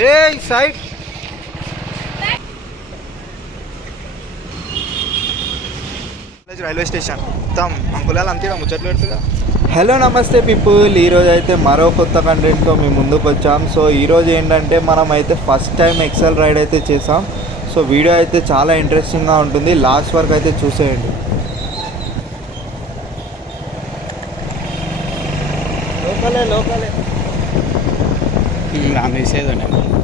ఏ side. Railway station. మొత్తం అంకులాలు అంతే ముచ్చట్లు పెడుతుందా హలో నమస్తే పీపుల్ ఈరోజు అయితే మరో కొత్త కంటెంట్తో మేము ముందుకు వచ్చాం. సో ఈరోజు ఏంటంటే మనం అయితే ఫస్ట్ టైం ఎక్సెల్ రైడ్ అయితే చేసాం. సో వీడియో అయితే చాలా ఇంట్రెస్టింగ్గా ఉంటుంది. లాస్ట్ వరకు అయితే చూసేయండి. dice Don Amado.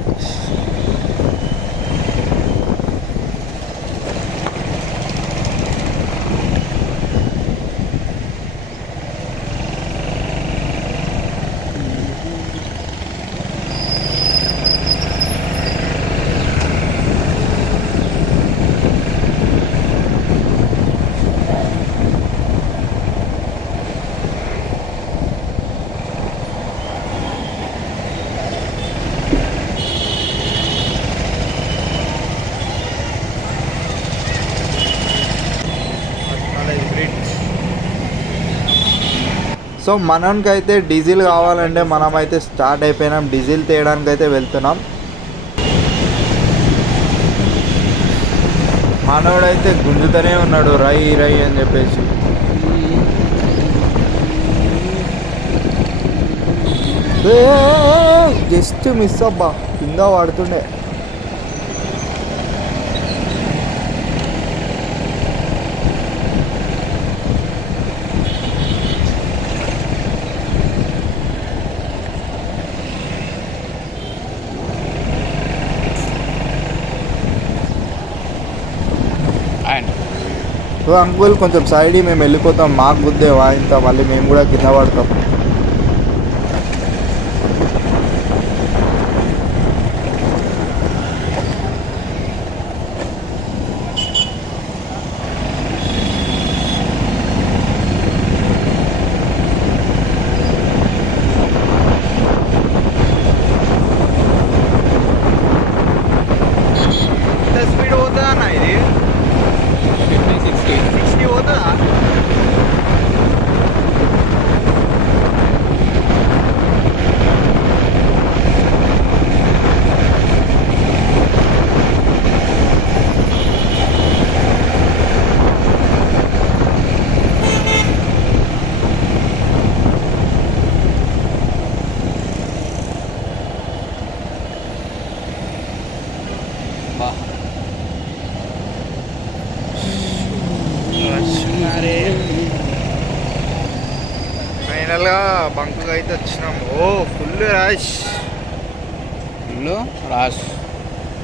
సో మనకి అయితే డీజిల్ కావాలంటే మనం అయితే స్టార్ట్ అయిపోయినాం. డీజిల్ తీయడానికి అయితే వెళ్తున్నాం. మనోడైతే గుంజుతూనే ఉన్నాడు. రై రై అని చెప్పేసి. జస్ట్ మిస్ అబ్బా. కింద పడుతుండే అంకుల్ కొంచెం సైడ్ మేము వెళ్ళిపోతాం. మాకు గుద్దే వాయింత మళ్ళీ మేము కూడా కింద పడతాం స్పీడ్ పోతుందా అన్న ఇది ఫిఫ్టీ సిక్స్టీ సిక్స్టీ పోతుందా బా ఫైనల్గా బంకుగా అయితే వచ్చినాం ఓ ఫుల్ రష్. Full rush.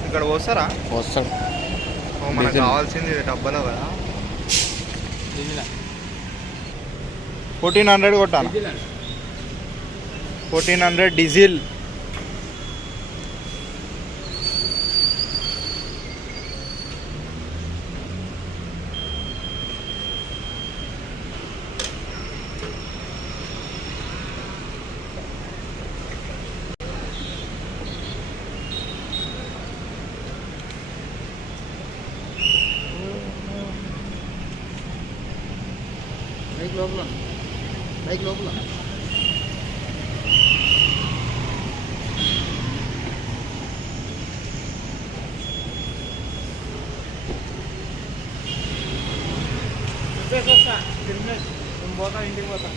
ఇక్కడ పోస్తారా? వస్తాడు ఓ మనకు. కావాల్సింది డబ్బలో కదా. ఫోర్టీన్ హండ్రెడ్ కొట్టాను. Fourteen hundred diesel. బైక్ లోపల. బైక్ లోపల పోతా ఇంటికి పోతా.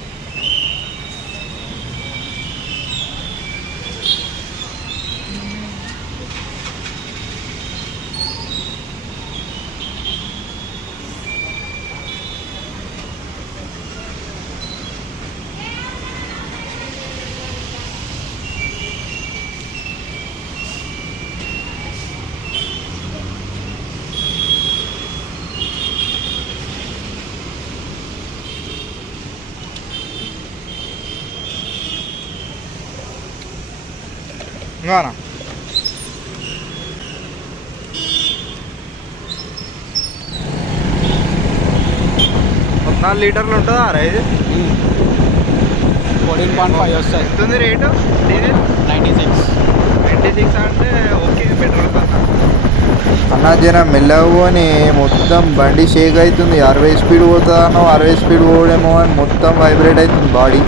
ఇంకానా పద్నాలుగు లీటర్లు ఉంటుందా రా ఇది? ఫోర్టీన్ పాయింట్ ఫైవ్ వస్తుంది ఎంత ఉంది rate? Diesel? Ninety six twenty six అంటే ఓకే పెట్రోల్ కన్నా అన్నా జన మెల్లవు అని మొత్తం బండి షేక్ అవుతుంది. అరవై స్పీడ్ పోతానో అరవై స్పీడ్ పోవడేమో అని మొత్తం వైబ్రేట్ అవుతుంది బాడీ.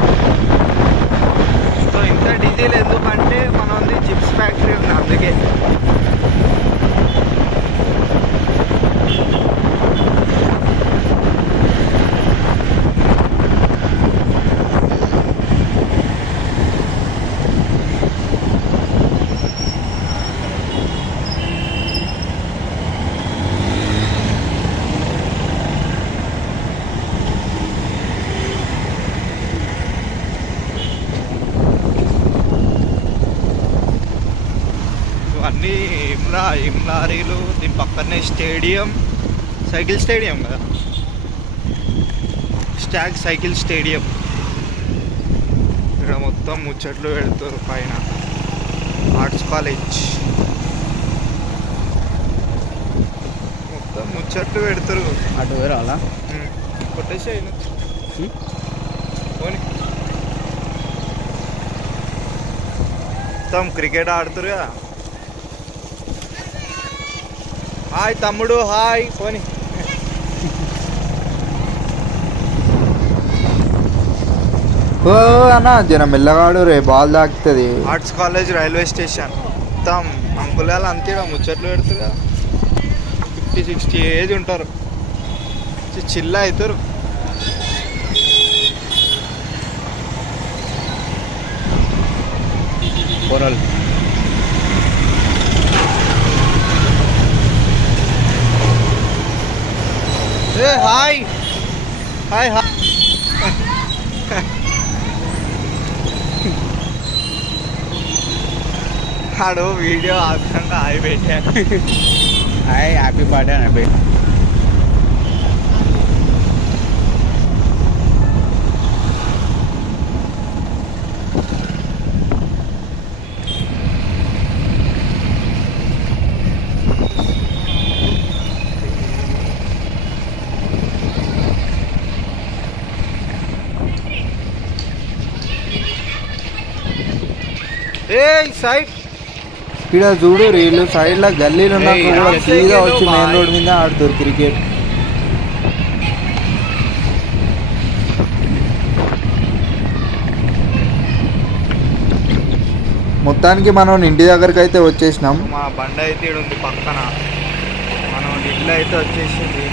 target. ఇవన్నీ ఇమ్లా ఇమ్లారీలు దీని పక్కనే స్టేడియం. సైకిల్ స్టేడియం కదా? స్టాగ్ సైకిల్ స్టేడియం. ఇక్కడ మొత్తం ముచ్చట్లు పెడతారు పైన. Arts college. మొత్తం ముచ్చట్లు పెడతారు అటు వేరే అలా కొట్టేసి అయినా. పోనీ. మొత్తం క్రికెట్ ఆడుతురు కదా? హాయ్ తమ్ముడు హాయ్. పోనీ. ఓ అన్న జర మెల్లగాడు రే బాల్ తాకుతుంది ఆర్ట్స్ కాలేజ్ రైల్వే స్టేషన్. మొత్తం అంకులాలు అంతే ఈడ ముచ్చట్లు పెడుతురు కదా. ఫిఫ్టీ సిక్స్టీ ఏజ్ ఉంటారు. చి- చిల్ల అవుతారు కూరలు ఏ హాయ్ హాయ్ హాయ్ ఆడు వీడియో ఆపకుండా హాయ్ పెట్టాను హాయ్ హ్యాపీ బర్త్డే అని హ్యాపీ ఏ సైడ్ ఇక్కడ చూడు వీళ్ళు సైడ్లో గల్లీలు ఉన్నాక ఏయ్, కూడా సైకిల్ వచ్చి మెయిన్. రోడ్ మీద ఆడుతారు క్రికెట్. మొత్తానికి మనం ఇంటి దగ్గరికి అయితే వచ్చేసినాం. మా బండి అయితే ఉంది పక్కన. మనం ఇల్లు అయితే వచ్చేసింది.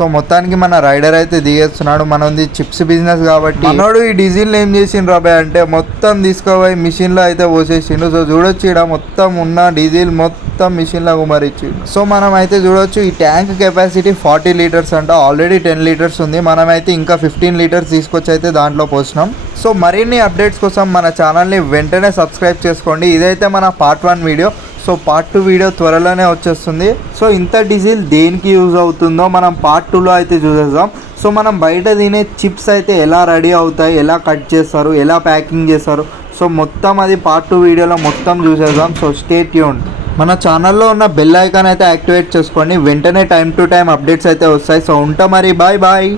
సో మొత్తానికి మన రైడర్ అయితే దిగేస్తున్నాడు. మనది చిప్స్ బిజినెస్ కాబట్టి మనోడు ఈ డీజిల్ ఏం చేసిండు రాబాయ్ అంటే మొత్తం తీసుకుపోయి మిషన్లో అయితే పోసేసిండు. సో చూడొచ్చు ఇక్కడ మొత్తం ఉన్న డీజిల్ మొత్తం మిషన్లో కుమరిచ్చిండు సో మనం అయితే చూడొచ్చు ఈ ట్యాంక్ కెపాసిటీ ఫార్టీ లీటర్స్ అంట. ఆల్రెడీ టెన్ లీటర్స్ ఉంది. మనమైతే ఇంకా ఫిఫ్టీన్ లీటర్స్ తీసుకొచ్చి అయితే దాంట్లో పోసినాం. సో మరిన్ని అప్డేట్స్ కోసం మన ఛానల్ని వెంటనే సబ్స్క్రైబ్ చేసుకోండి. ఇదైతే మన part one video. So part two video త్వరలోనే వచ్చేస్తుంది. సో ఇంత డీజిల్ దేనికి యూజ్ అవుతుందో మనం పార్ట్ టూలో అయితే చూసేద్దాం. సో మనం బయట తినే చిప్స్ అయితే ఎలా రెడీ అవుతాయి ఎలా కట్ చేస్తారు ఎలా ప్యాకింగ్ చేస్తారు? సో మొత్తం అది పార్ట్ టూ వీడియోలో మొత్తం చూసేద్దాం. సో స్టే ట్యూన్ మన ఛానల్లో ఉన్న బెల్ ఐకాన్ అయితే యాక్టివేట్ చేసుకోండి. వెంటనే టైం టు టైం అప్డేట్స్ అయితే వస్తాయి. సో ఉంటా మరి. Bye bye